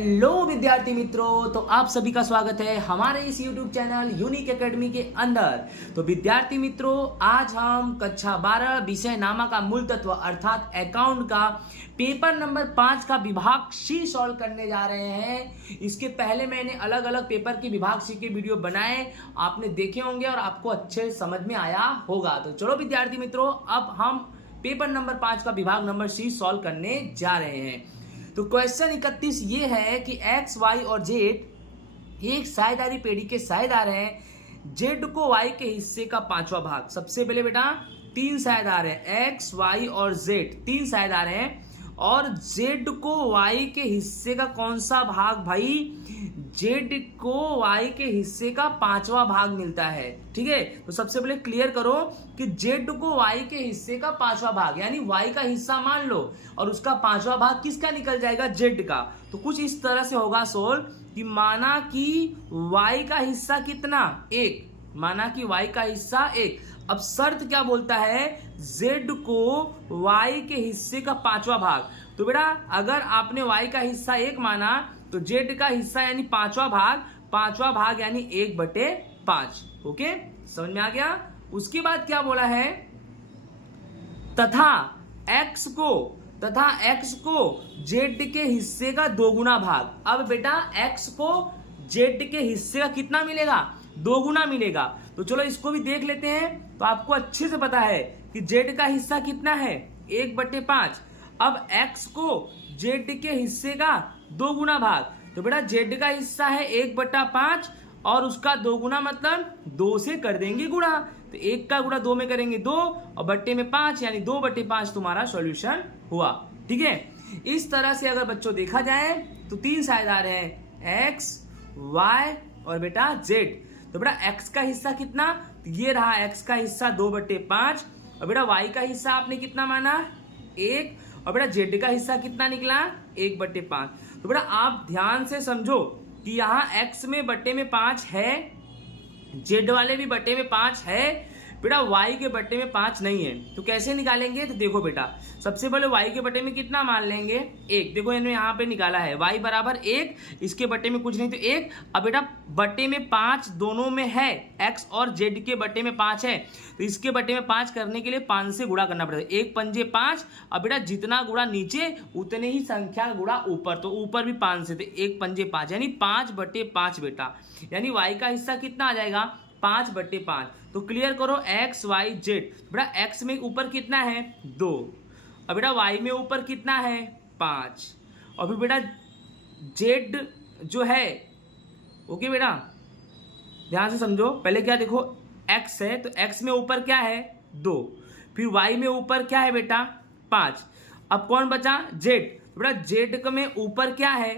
Hello विद्यार्थी मित्रों, तो आप सभी का स्वागत है हमारे इस YouTube चैनल यूनिक एकेडमी के अंदर। तो विद्यार्थी मित्रों, आज हम कक्षा 12 विषय नामा का मूल तत्व अर्थात अकाउंट का पेपर नंबर 5 का विभाग सी सॉल्व करने जा रहे हैं। इसके पहले मैंने अलग अलग पेपर की विभाग सी के वीडियो बनाए, आपने देखे होंगे और आपको अच्छे समझ में आया होगा। तो चलो विद्यार्थी मित्रों, अब हम पेपर नंबर 5 का विभाग नंबर सी सॉल्व करने जा रहे हैं। तो क्वेश्चन 31 ये है कि एक्स वाई और जेड एक साझेदारी पेड़ी के साझेदार हैं। जेड को वाई के हिस्से का 5वां भाग। सबसे पहले बेटा 3 साझेदार हैं, एक्स वाई और जेड 3 साझेदार हैं और जेड को वाई के हिस्से का कौन सा भाग भाई? जेड को वाई के हिस्से का 5वां भाग मिलता है। ठीक है, तो सबसे पहले क्लियर करो कि जेड को वाई के हिस्से का 5वां भाग, यानी वाई का हिस्सा मान लो और उसका 5वां भाग किसका निकल जाएगा? जेड का। तो कुछ इस तरह से होगा सोल्व कि माना कि वाई का हिस्सा कितना? 1। माना कि वाई का हिस्सा 1। अब शर्त क्या बोलता है? जेड को वाई के हिस्से का 5वां भाग। तो बेटा अगर आपने वाई का हिस्सा 1 माना तो जेड का हिस्सा यानी 5वां भाग यानी 1/5। ओके, समझ में आ गया? उसके बाद क्या बोला है? तथा एक्स को जेड के हिस्से का 2 गुना भाग। अब बेटा एक्स को जेड के हिस्से का कितना मिलेगा? 2 गुना मिलेगा। तो चलो इसको भी देख लेते हैं। तो आपको अच्छे से पता है कि जेड का हिस्सा कितना है? 1/5। अब एक्स को जेड के हिस्से का 2 गुना भाग। तो बेटा जेड का हिस्सा है 1/5 और उसका 2 गुना मतलब 2 से कर देंगे गुणा। तो 1 का गुणा 2 में करेंगे 2 और बट्टे में 5 यानी 2/5 तुम्हारा सॉल्यूशन हुआ। ठीक है, इस तरह से अगर बच्चों देखा जाए तो 3 साझेदार हैं, एक्स वाई और बेटा जेड। तो बेटा एक्स का हिस्सा कितना? ये रहा एक्स का हिस्सा 2/5 और बेटा वाई का हिस्सा आपने कितना माना? 1 और बेटा जेड का हिस्सा कितना निकला? 1/5। तो बेटा आप ध्यान से समझो कि यहाँ एक्स में बट्टे में 5 है, जेड वाले भी बट्टे में 5 है, बेटा वाई के बट्टे में 5 नहीं है। तो कैसे निकालेंगे? तो देखो बेटा सबसे पहले वाई के बट्टे में कितना मान लेंगे? 1। देखो इन्होंने यहाँ पे निकाला है वाई बराबर 1, इसके बट्टे में कुछ नहीं तो 1। अब बेटा बट्टे में 5 दोनों में है, एक्स और जेड के बट्टे में 5 है, तो इसके बट्टे में 5 करने के लिए 5 से गुणा करना पड़ेगा। 1 पंजे 5। अब बेटा जितना गुणा नीचे उतने ही संख्या गुणा ऊपर, तो ऊपर भी 5 से, तो 1 पंजे 5 यानी 5/5 बेटा, यानी वाई का हिस्सा कितना आ जाएगा? 5/5। तो क्लियर करो एक्स वाई जेड। बेटा एक्स में ऊपर कितना है? 2 और बेटा वाई में ऊपर कितना है? 5 और फिर बेटा जेड जो है, ओके बेटा ध्यान से समझो। पहले क्या देखो, एक्स है तो एक्स में ऊपर क्या है? 2। फिर वाई में ऊपर क्या है बेटा? 5। अब कौन बचा? जेड। बेटा जेड में ऊपर क्या है?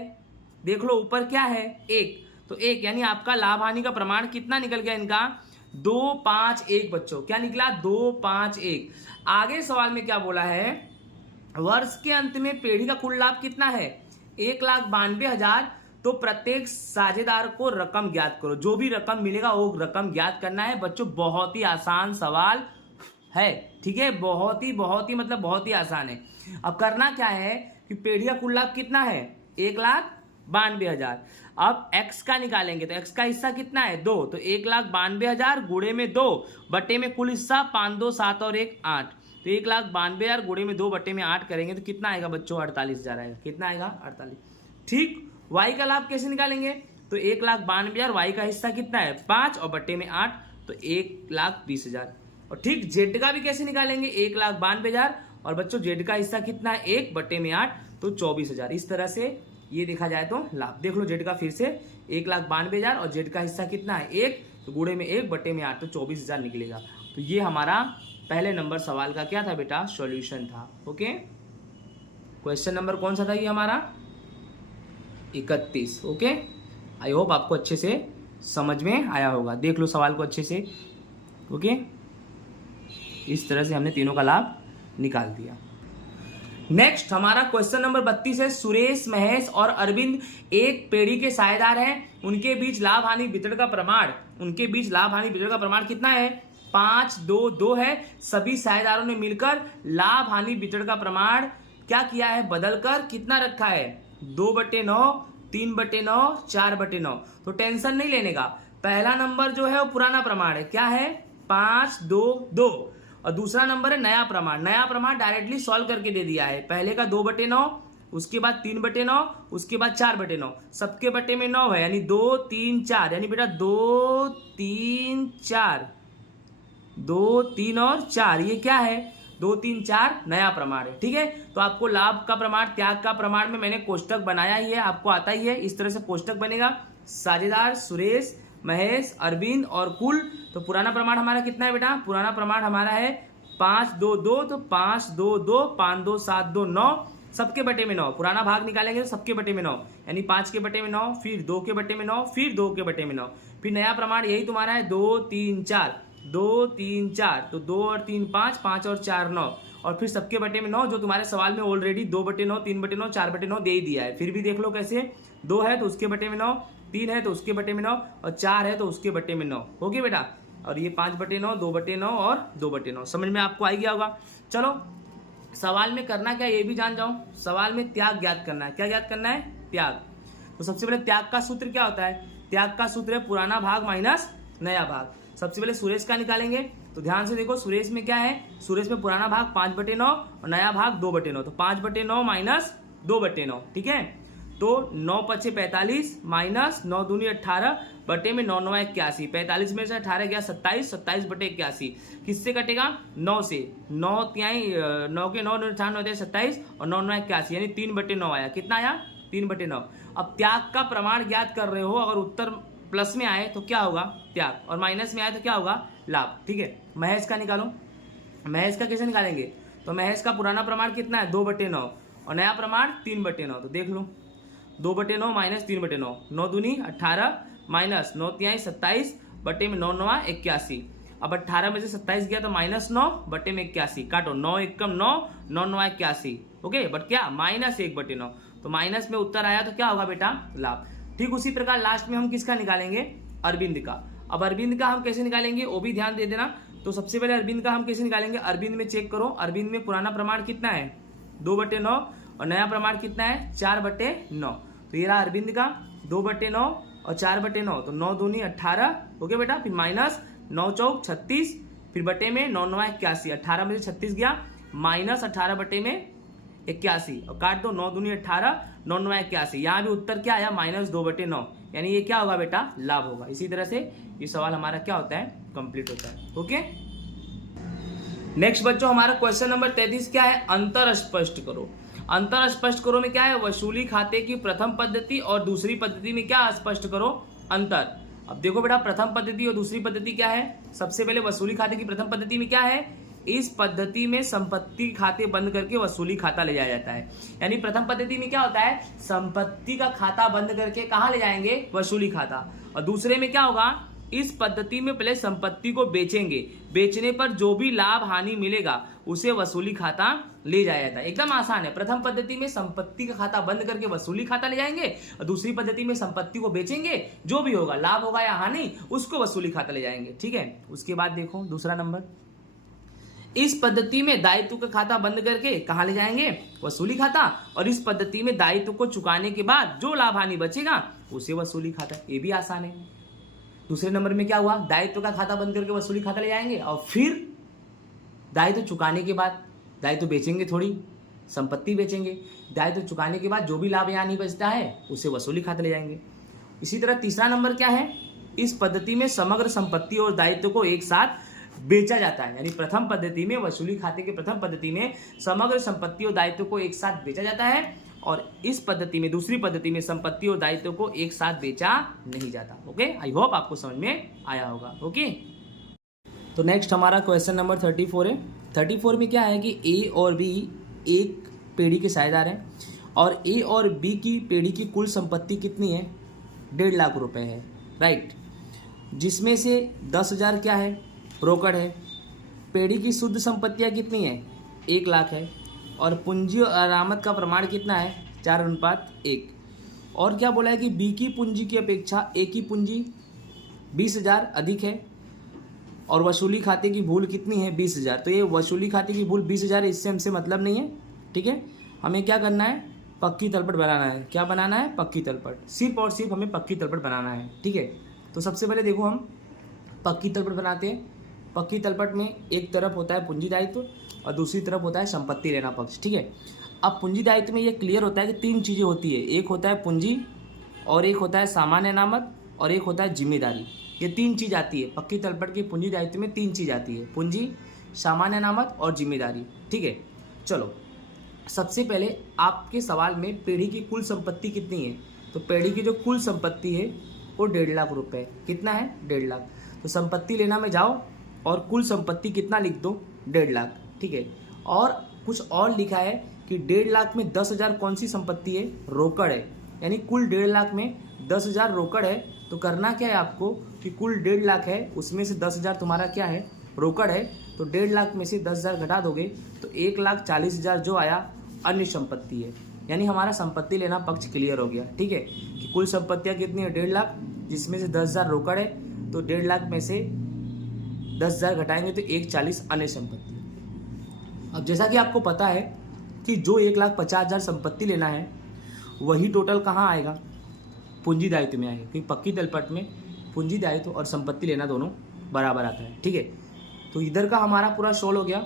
देख लो ऊपर क्या है? 1। तो 1 यानी आपका लाभ हानि का प्रमाण कितना निकल गया इनका? 2, 5, 1 बच्चों। क्या निकला? 2, 5, 1। आगे सवाल में क्या बोला है? वर्ष के अंत में पेढ़ी का कुल लाभ कितना है? 1,92,000। तो प्रत्येक साझेदार को रकम ज्ञात करो। जो भी रकम मिलेगा वो रकम ज्ञात करना है बच्चों। बहुत ही आसान सवाल है, ठीक है, बहुत ही मतलब बहुत ही आसान है। अब करना क्या है कि पेढ़ी का कुल लाभ कितना है? 1,92,000। अब x का निकालेंगे तो x का हिस्सा कितना है? 2। तो 1,92,000 गुणे में 2 बट्टे में कुल हिस्सा 5, 2, 7 और 1 8। तो 1,92,000 गुणे में 2 बट्टे में 8 करेंगे तो कितना आएगा बच्चों? 48,000 आएगा। कितना आएगा? 48। ठीक, y का लाभ कैसे निकालेंगे? तो 1,92,000 y का हिस्सा कितना है? 5 और बट्टे में 8 तो 1,20,000। और ठीक जेड का भी कैसे निकालेंगे? 1,92,000 और बच्चों जेड का हिस्सा कितना है? 1 बट्टे में 8 तो 24,000। इस तरह से ये देखा जाए तो लाभ देख लो जेड का फिर से 1,92,000 और जेड का हिस्सा कितना है? 1। तो गुणे में 1 बट्टे में 8 तो 24,000 निकलेगा। तो ये हमारा पहले नंबर सवाल का क्या था बेटा? सॉल्यूशन था। ओके, क्वेश्चन नंबर कौन सा था ये हमारा? 31। ओके, आई होप आपको अच्छे से समझ में आया होगा। देख लो सवाल को अच्छे से। ओके, इस तरह से हमने तीनों का लाभ निकाल दिया। नेक्स्ट हमारा क्वेश्चन नंबर 32 है। सुरेश, महेश और अरविंद एक पेढ़ी के साझेदार हैं। उनके बीच लाभ हानि वितरण का प्रमाण कितना है? 5, 2, 2 है। सभी साझेदारों ने मिलकर लाभ हानि वितरण का प्रमाण क्या किया है? बदलकर कितना रखा है? 2/9 3/9, 4/9। तो टेंशन नहीं लेने का। पहला नंबर जो है वो पुराना प्रमाण है, क्या है 5, 2, 2। और दूसरा नंबर है नया प्रमाण। नया प्रमाण डायरेक्टली सॉल्व करके दे दिया है। पहले का 2/9, उसके बाद 3/9, उसके बाद 4/9, सबके बटे में 9 है, यानी 2, 3, 4, यानी बेटा 2, 3, 4, 2, 3 और 4, ये क्या है 2, 3, 4 नया प्रमाण है। ठीक है, तो आपको लाभ का प्रमाण, त्याग का प्रमाण में मैंने कोष्टक बनाया ही है, आपको आता ही है। इस तरह से कोष्टक बनेगा। साझेदार सुरेश, महेश, अरविंद और कुल। तो पुराना प्रमाण हमारा कितना है बेटा, पुराना प्रमाण हमारा है 5, 2, 2, तो 5, 2, 2, 5, 2, 7, 2, 9, सबके बटे में 9। पुराना भाग निकालेंगे तो सबके बटे में 9, यानी 5 के बटे में 9, फिर 2 के बटे में 9, फिर 2 के बटे में 9, फिर नया प्रमाण यही तुम्हारा है 2, 3, 4, 2, 3, 4, तो 2 और 3 5, 5 और 4 9, और फिर सबके बटे में 9, जो तुम्हारे सवाल में ऑलरेडी 2/9, 3/9, 4/9 दे ही दिया है। फिर भी देख लो कैसे, 2 है तो उसके बटे में 9, 3 है तो उसके बटे में 9, और 4 है तो उसके बटे में 9। हो गया बेटा। और ये 5/9, 2/9 और 2/9 समझ में आपको आ गया होगा। चलो सवाल में करना क्या, ये भी जान जाओ। सवाल में त्याग ज्ञात करना है। क्या ज्ञात करना है, त्याग। तो सबसे पहले त्याग का सूत्र क्या होता है, त्याग का सूत्र है पुराना भाग माइनस नया भाग। सबसे पहले सुरेश का निकालेंगे, तो ध्यान से देखो सुरेश में क्या है, सुरेश में पुराना भाग 5/9 और नया भाग 2/9, तो 5/9 माइनस 2/9। ठीक है, तो 9 × 5 = 45 माइनस 9 दूनी 18 बटे में 9 9 81, 45 में से 18 गया 27, 27/81 किससे कटेगा, 9 से। 9 के 9 98 27 और 9 9 81, यानी 3/9 आया। कितना आया, 3/9। अब त्याग का प्रमाण ज्ञात कर रहे हो, अगर उत्तर प्लस में आए तो क्या होगा त्याग, और माइनस में आए तो क्या होगा लाभ। ठीक है, महेश का निकालो। महेश का कैसे निकालेंगे, तो महेश का पुराना प्रमाण कितना है 2/9 और नया प्रमाण 3/9। तो देख लो 2/9 माइनस 3/9, 9 दूनी 18 माइनस 9 तिहाई 27 बटे में 9 9 81। अब 18 में से 27 गया तो माइनस 9 बटे में 81, काटो 9 एकम 9, 9 9 81। ओके, बट क्या माइनस 1/9, तो माइनस में उत्तर आया तो क्या होगा बेटा लाभ। ठीक उसी प्रकार लास्ट में हम किसका निकालेंगे, अरविंद का। अब अरविंद का हम कैसे निकालेंगे वो भी ध्यान दे देना। तो सबसे पहले अरविंद का हम कैसे निकालेंगे, अरविंद में चेक करो, अरविंद में पुराना प्रमाण कितना है 2/9 और नया प्रमाण कितना है 4/9। तो ये रहा अरविंद का 2/9 और 4/9, तो 9 दूनी 18 हो गया बेटा, फिर माइनस 9 चौक 36, फिर बटे में 9 9 81, 18 में से 36 गया माइनस 18 बटे में 81, और काट दो 9 दूनी 18, 9 9 81, यहाँ भी उत्तर क्या आया -2/9, यानी ये क्या होगा बेटा लाभ होगा। इसी तरह से ये सवाल हमारा क्या होता है कंप्लीट होता है। ओके, नेक्स्ट बच्चों हमारा क्वेश्चन नंबर 33 क्या है, अंतर स्पष्ट करो। अंतर स्पष्ट करो में क्या है, वसूली खाते की प्रथम पद्धति और दूसरी पद्धति में क्या स्पष्ट करो अंतर। अब देखो बेटा प्रथम पद्धति और दूसरी पद्धति क्या है। सबसे पहले वसूली खाते की प्रथम पद्धति में क्या है, इस पद्धति में संपत्ति खाते बंद करके वसूली खाता ले जाया जाता है। यानी प्रथम पद्धति में क्या होता है, संपत्ति का खाता बंद करके कहाँ ले जाएंगे, वसूली खाता। और दूसरे में क्या होगा, इस पद्धति में पहले संपत्ति को बेचेंगे, बेचने पर जो भी लाभ हानि मिलेगा उसे वसूली खाता ले जाया जाता है। एकदम आसान है। प्रथम पद्धति में संपत्ति का खाता बंद करके वसूली खाता ले जाएंगे, और दूसरी पद्धति में संपत्ति को बेचेंगे, जो भी होगा लाभ होगा या हानि उसको वसूली खाता ले जाएंगे। ठीक है, उसके बाद देखो दूसरा नंबर, इस पद्धति में दायित्व का खाता बंद करके कहां ले जाएंगे, वसूली खाता, और इस पद्धति में दायित्व को चुकाने के बाद जो लाभ हानि बचेगा उसे वसूली खाता। ये भी आसान है। दूसरे नंबर में क्या हुआ, दायित्व का खाता बंद करके वसूली खाता ले जाएंगे, और फिर दायित्व चुकाने के बाद दायित्व बेचेंगे, थोड़ी संपत्ति बेचेंगे, दायित्व चुकाने के बाद जो भी लाभ या नहीं बचता है उसे वसूली खाता ले जाएंगे। इसी तरह तीसरा नंबर क्या है, इस पद्धति में समग्र संपत्ति और दायित्व को एक साथ बेचा जाता है। यानी प्रथम पद्धति में वसूली खाते के प्रथम पद्धति में समग्र संपत्ति और दायित्व को एक साथ बेचा जाता है, और इस पद्धति में दूसरी पद्धति में संपत्ति और दायित्व को एक साथ बेचा नहीं जाता। ओके, आई होप आपको समझ में आया होगा। ओके, तो नेक्स्ट हमारा क्वेश्चन नंबर 34 है। 34 में क्या है कि ए और बी एक पीढ़ी के साझेदार हैं, और ए और बी की पीढ़ी की कुल संपत्ति कितनी है, 1.5 लाख रुपए है, राइट। जिसमें से 10,000 क्या है, रोकड़ है। पीढ़ी की शुद्ध संपत्तियां कितनी है, 1 लाख है, और पूंजी और अरामत का प्रमाण कितना है, 4:1। और क्या बोला है कि बी की पूंजी की अपेक्षा ए की पूंजी 20,000 अधिक है, और वसूली खाते की भूल कितनी है, 20,000। तो ये वसूली खाते की भूल 20,000 है, इससे हमसे मतलब नहीं है। ठीक है, हमें क्या करना है, पक्की तलपट बनाना है। क्या बनाना है? पक्की तलपट। सिर्फ और सिर्फ हमें पक्की तलपट बनाना है, ठीक है। तो सबसे पहले देखो हम पक्की तलपट बनाते हैं। पक्की तलपट में एक तरफ होता है पूंजी दायित्व और दूसरी तरफ होता है संपत्ति लेना पक्ष, ठीक है। अब पूंजी दायित्व में ये क्लियर होता है कि तीन चीज़ें होती है, एक होता है पूंजी और एक होता है सामान्य अनामत और एक होता है जिम्मेदारी। ये तीन चीज़ आती है पक्की तलपट के पूंजी दायित्व में, तीन चीज़ आती है, पूंजी, सामान्य अनामत और जिम्मेदारी, ठीक है। चलो सबसे पहले आपके सवाल में पेढ़ी की कुल संपत्ति कितनी है, तो पेढ़ी की जो कुल संपत्ति है वो 1.5 लाख रुपए। कितना है? 1.5 लाख। तो संपत्ति लेना में जाओ और कुल संपत्ति कितना लिख दो? 1.5 लाख, ठीक है। और कुछ और लिखा है कि 1.5 लाख में 10,000 कौन सी संपत्ति है? रोकड़ है। यानी कुल 1.5 लाख में 10,000 रोकड़ है। तो करना क्या है आपको कि कुल 1.5 लाख है, उसमें से 10,000 तुम्हारा क्या है? रोकड़ है। तो 1.5 लाख में से 10,000 घटा दोगे तो 1,40,000 जो आया अन्य संपत्ति है। यानी हमारा संपत्ति लेना पक्ष क्लियर हो गया, ठीक है। कि कुल संपत्तियां कितनी है? 1.5 लाख, जिसमें से 10,000 रोकड़ है। तो 1.5 लाख में से 10,000 घटाएंगे तो 1,40,000 अन्य संपत्ति। अब जैसा कि आपको पता है कि जो 1,50,000 संपत्ति लेना है वही टोटल कहाँ आएगा? पूंजी दायित्व में आएगा, क्योंकि पक्की तलपट में पूंजी दायित्व और संपत्ति लेना दोनों बराबर आता है, ठीक है। तो इधर का हमारा पूरा सोल्व हो गया।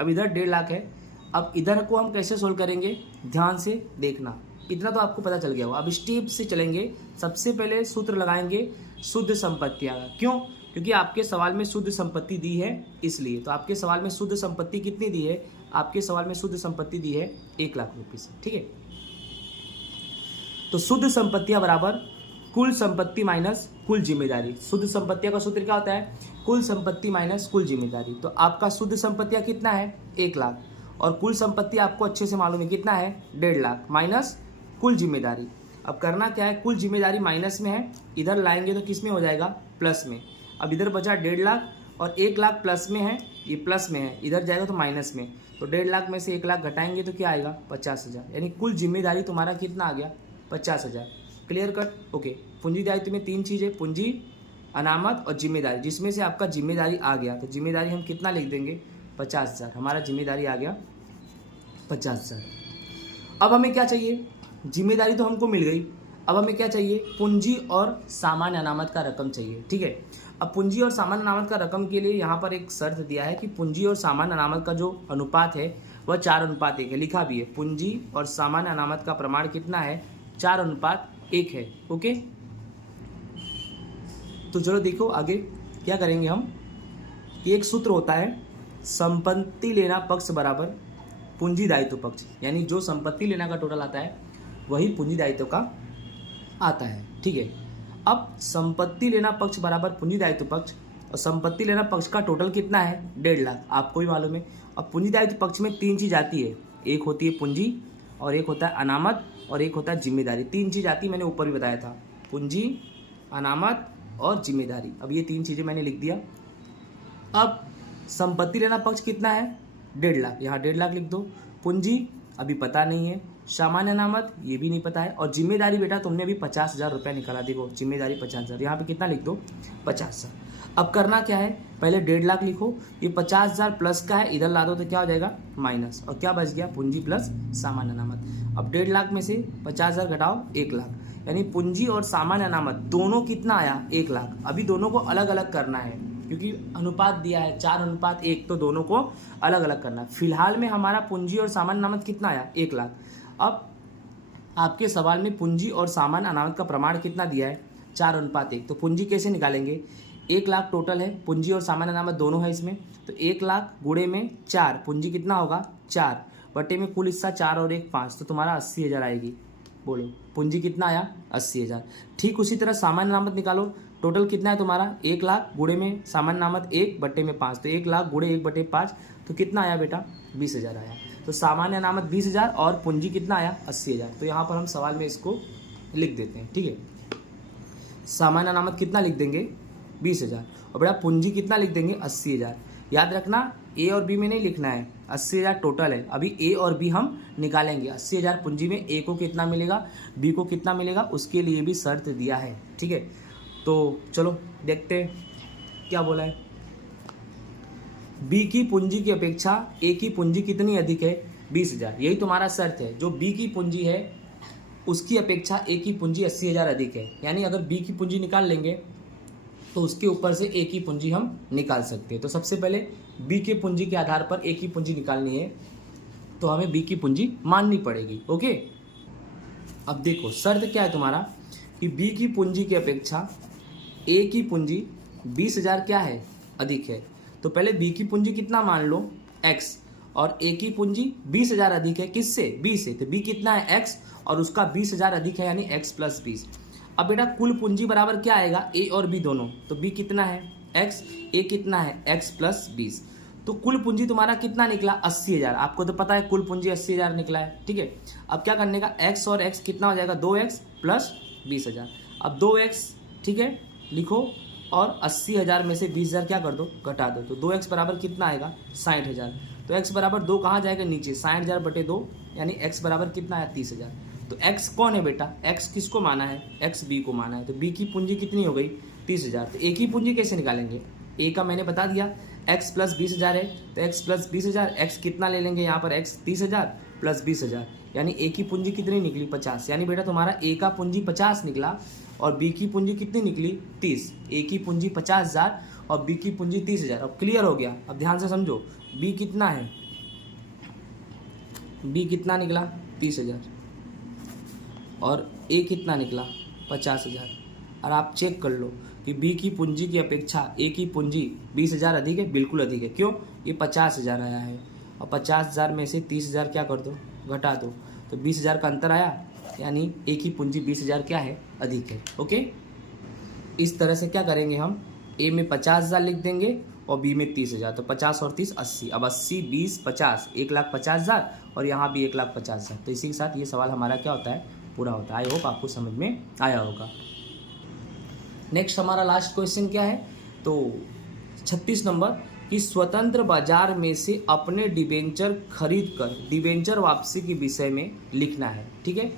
अब इधर 1.5 लाख है। अब इधर को हम कैसे सोल्व करेंगे, ध्यान से देखना। इतना तो आपको पता चल गया होगा। अब स्टेप से चलेंगे। सबसे पहले सूत्र लगाएंगे शुद्ध संपत्तियां। क्यों? क्योंकि आपके सवाल में शुद्ध संपत्ति दी है, इसलिए। तो आपके सवाल में शुद्ध संपत्ति कितनी दी है? आपके सवाल में शुद्ध संपत्ति दी है 1 लाख रुपए से, ठीक है। तो शुद्ध संपत्तियां बराबर कुल संपत्ति माइनस कुल जिम्मेदारी। शुद्ध संपत्तियां का सूत्र क्या होता है? कुल संपत्ति माइनस कुल जिम्मेदारी। तो आपका शुद्ध संपत्तियां कितना है? 1 लाख। और कुल संपत्ति आपको अच्छे से मालूम है कितना है? 1.5 लाख माइनस कुल जिम्मेदारी। अब करना क्या है? कुल जिम्मेदारी माइनस में है, इधर लाएंगे तो किस में हो जाएगा? प्लस में। अब इधर बचा 1.5 लाख और 1 लाख प्लस में है, ये प्लस में है, इधर जाएगा तो माइनस में। तो 1.5 लाख में से 1 लाख घटाएंगे तो क्या आएगा? 50,000। यानी कुल जिम्मेदारी तुम्हारा कितना आ गया? 50,000। Clear cut? ओके। पूंजी दायित्व में तीन चीज़ें, पूंजी, अनामत और जिम्मेदारी, जिसमें से आपका जिम्मेदारी आ गया। तो जिम्मेदारी हम कितना लिख देंगे? 50,000। हमारा जिम्मेदारी आ गया 50,000। अब हमें क्या चाहिए? जिम्मेदारी तो हमको मिल गई। अब हमें क्या चाहिए? पूंजी और सामान्य अनामत का रकम चाहिए, ठीक है। अब पूंजी और सामान्य अनामत का रकम के लिए यहाँ पर एक शर्त दिया है कि पूंजी और सामान्य अनामत का जो अनुपात है वह 4:1 है। लिखा भी है पूंजी और सामान्य अनामत का प्रमाण कितना है? 4:1 है, ओके। तो चलो देखो आगे क्या करेंगे हम। एक सूत्र होता है संपत्ति लेना पक्ष बराबर पूंजी दायित्व पक्ष। यानी जो संपत्ति लेना का टोटल आता है वही पूंजी दायित्व का आता है, ठीक है। अब संपत्ति लेना पक्ष बराबर पूंजी दायित्व पक्ष, और संपत्ति लेना पक्ष का टोटल कितना है? 1.5 लाख, आपको भी मालूम है। अब पूंजी दायित्व पक्ष में तीन चीज आती है, एक होती है पूंजी और एक होता है अनामत और एक होता है जिम्मेदारी। तीन चीज आती है, मैंने ऊपर भी बताया था, पूंजी, अनामत और जिम्मेदारी। अब ये तीन चीजें मैंने लिख दिया। अब संपत्ति लेना पक्ष कितना है? 1.5 लाख, यहाँ 1.5 लाख लिख दो। पूंजी अभी पता नहीं है, सामान्य अनामत ये भी नहीं पता है, और जिम्मेदारी बेटा तुमने अभी 50,000 रुपये निकाला। देखो जिम्मेदारी 50,000, यहाँ पे कितना लिख दो? 50,000। अब करना क्या है? पहले 1.5 लाख लिखो, ये 50,000 प्लस का है, इधर ला दो तो क्या हो जाएगा? माइनस। और क्या बच गया? पूंजी प्लस सामान्य अनामत। अब 1.5 लाख में से 50,000 घटाओ 1 लाख, यानी पूंजी और सामान्य अनामत दोनों कितना आया? 1 लाख। अभी दोनों को अलग अलग करना है क्योंकि अनुपात दिया है 4:1, तो दोनों को अलग अलग करना है। फिलहाल में हमारा पूंजी और सामान्य अनामत कितना आया? 1 लाख। अब आपके सवाल में पूंजी और सामान्य अनामत का प्रमाण कितना दिया है? 4:1। तो पूंजी कैसे निकालेंगे? 1 लाख टोटल है, पूंजी और सामान्य अनामत दोनों है इसमें, तो 1 लाख गुणे में 4, पूंजी कितना होगा? 4 बटे में कुल हिस्सा 4 और 1 5, तो तुम्हारा 80,000 आएगी। बोलो पूंजी कितना आया? 80,000। ठीक उसी तरह सामान्य अनामत निकालो, टोटल कितना है तुम्हारा? 1 लाख गुणे में सामान्य अनामत 1 बटे में 5, तो 1 लाख गुणे 1 बटे 5, तो कितना आया बेटा? 20,000 आया। तो सामान्य अनामत 20,000 और पूंजी कितना आया? 80,000। तो यहाँ पर हम सवाल में इसको लिख देते हैं, ठीक है। सामान्य अनामत कितना लिख देंगे? 20,000, और बेटा पूंजी कितना लिख देंगे? 80,000। याद रखना ए और बी में नहीं लिखना है, 80,000 टोटल है। अभी ए और बी हम निकालेंगे। 80,000 पूंजी में ए को कितना मिलेगा, बी को कितना मिलेगा, उसके लिए भी शर्त दिया है, ठीक है। तो चलो देखते हैं क्या बोला है। बी की पूंजी की अपेक्षा ए की पूंजी कितनी अधिक है? 20,000। यही तुम्हारा शर्त है। जो बी की पूंजी है उसकी अपेक्षा ए की पूंजी 80,000 अधिक है, यानी अगर बी की पूंजी निकाल लेंगे तो उसके ऊपर से ए की पूंजी हम निकाल सकते हैं। तो सबसे पहले बी के पूंजी के आधार पर ए की पूंजी निकालनी है, तो हमें बी की पूंजी माननी पड़ेगी। ओके, अब देखो शर्त क्या है तुम्हारा कि बी की पूंजी की अपेक्षा ए की पूंजी 20,000 क्या है, अधिक है। तो पहले बी की पूंजी कितना मान लो, x, और ए की पूंजी 20,000 अधिक है, किससे, बी से। तो बी कितना है, x, और उसका 20,000 अधिक है, यानी x + 20। अब बेटा कुल पूंजी बराबर क्या आएगा, ए और बी दोनों। तो बी कितना है, x, ए कितना है, x + 20। तो कुल पूंजी तुम्हारा कितना निकला, 80,000। आपको तो पता है कुल पूंजी 80,000 निकला है, ठीक है। अब क्या करने का, x और x कितना हो जाएगा, 2x + 20,000। अब 2x, ठीक है, लिखो, और 80,000 में से 20,000 क्या कर दो, घटा दो। तो 2x बराबर कितना आएगा, 60,000। तो x बराबर 2 कहाँ जाएगा, नीचे, 60,000 बटे 2, यानी x बराबर कितना है, 30,000। तो x कौन है बेटा, x किसको माना है, x b को माना है। तो b की पूंजी कितनी हो गई, 30,000। तो a की पूंजी कैसे निकालेंगे, a का मैंने बता दिया, x + 20,000 है, तो x + 20,000, x कितना ले लेंगे यहाँ पर, x 30,000 + 20,000, यानी a की पूंजी कितनी निकली, 50। यानी बेटा तुम्हारा a का पूंजी 50 निकला और b की पूंजी कितनी निकली, 30। a की पूंजी 50,000 और b की पूंजी 30,000। अब क्लियर हो गया। अब ध्यान से समझो, b कितना है, b कितना निकला, 30,000, और a कितना निकला, 50,000। और आप चेक कर लो कि b की पूंजी की अपेक्षा a की पूंजी 20,000 अधिक है, बिल्कुल अधिक है। क्यों, ये 50,000 आया है, और 50,000 में से 30,000 क्या कर दो, घटा दो। तो 20,000 का अंतर आया, यानी a की पूंजी 20,000 क्या है, अधिक है। ओके, इस तरह से क्या करेंगे हम, a में 50,000 लिख देंगे और b में 30,000। तो 50 और 30 80। अब 80 20 50, 1,50,000, और यहाँ भी 1,50,000। तो इसी के साथ ये सवाल हमारा क्या होता है, पूरा होता है। आई होप आपको समझ में आया होगा। नेक्स्ट हमारा लास्ट क्वेश्चन क्या है, तो 36 नंबर, कि स्वतंत्र बाजार में से अपने डिबेंचर खरीद कर डिबेंचर वापसी के विषय में लिखना है। ठीक है,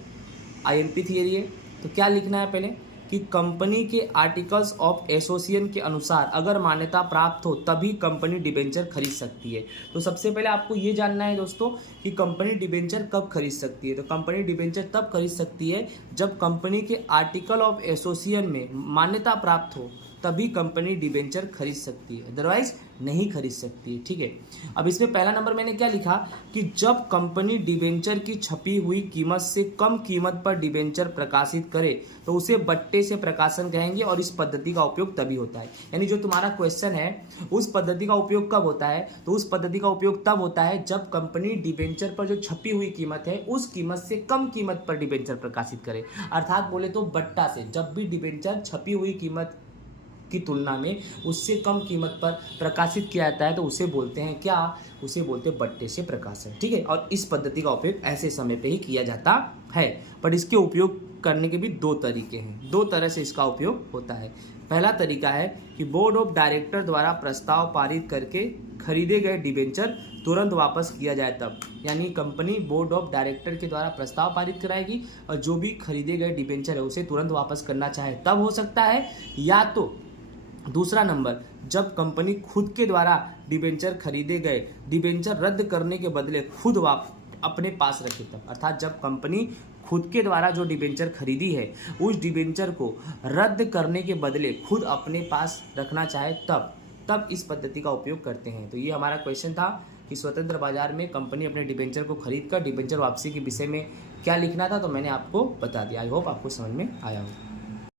आईएमपी थियरी है। तो क्या लिखना है, पहले कि कंपनी के आर्टिकल्स ऑफ एसोसिएशन के अनुसार अगर मान्यता प्राप्त हो तभी कंपनी डिबेंचर खरीद सकती है। तो सबसे पहले आपको ये जानना है दोस्तों कि कंपनी डिबेंचर कब खरीद सकती है। तो कंपनी डिबेंचर तब खरीद सकती है जब कंपनी के आर्टिकल ऑफ एसोसिएशन में मान्यता प्राप्त हो, तभी कंपनी डिबेंचर खरीद सकती है, अदरवाइज नहीं खरीद सकती है। ठीक है, अब इसमें पहला नंबर मैंने क्या लिखा कि जब कंपनी डिबेंचर की छपी हुई कीमत से कम कीमत पर डिबेंचर प्रकाशित करे तो उसे बट्टे से प्रकाशन कहेंगे, और इस पद्धति का उपयोग तभी होता है। यानी जो तुम्हारा क्वेश्चन है, उस पद्धति का उपयोग कब होता है, तो उस पद्धति का उपयोग तब होता है जब कंपनी डिबेंचर पर जो छपी हुई कीमत है उस कीमत से कम कीमत पर डिबेंचर प्रकाशित करे, अर्थात बोले तो बट्टा से। जब भी डिबेंचर छपी हुई कीमत की तुलना में उससे कम कीमत पर प्रकाशित किया जाता है तो उसे बोलते हैं क्या, उसे बोलते हैं बट्टे से प्रकाशन। ठीक है, और इस पद्धति का उपयोग ऐसे समय पे ही किया जाता है। पर इसके उपयोग करने के भी दो तरीके हैं, दो तरह से इसका उपयोग होता है। पहला तरीका है कि बोर्ड ऑफ डायरेक्टर द्वारा प्रस्ताव पारित करके खरीदे गए डिबेंचर तुरंत वापस किया जाए तब, यानी कंपनी बोर्ड ऑफ डायरेक्टर के द्वारा प्रस्ताव पारित कराएगी और जो भी खरीदे गए डिबेंचर है उसे तुरंत वापस करना चाहे तब हो सकता है, या तो दूसरा नंबर जब कंपनी खुद के द्वारा डिबेंचर खरीदे गए डिबेंचर रद्द करने के बदले खुद अपने पास रखे तब, अर्थात जब कंपनी खुद के द्वारा जो डिबेंचर खरीदी है उस डिबेंचर को रद्द करने के बदले खुद अपने पास रखना चाहे तब इस पद्धति का उपयोग करते हैं। तो ये हमारा क्वेश्चन था कि स्वतंत्र बाजार में कंपनी अपने डिबेंचर को खरीद कर डिबेंचर वापसी के विषय में क्या लिखना था, तो मैंने आपको बता दिया। आई होप आपको समझ में आया हो।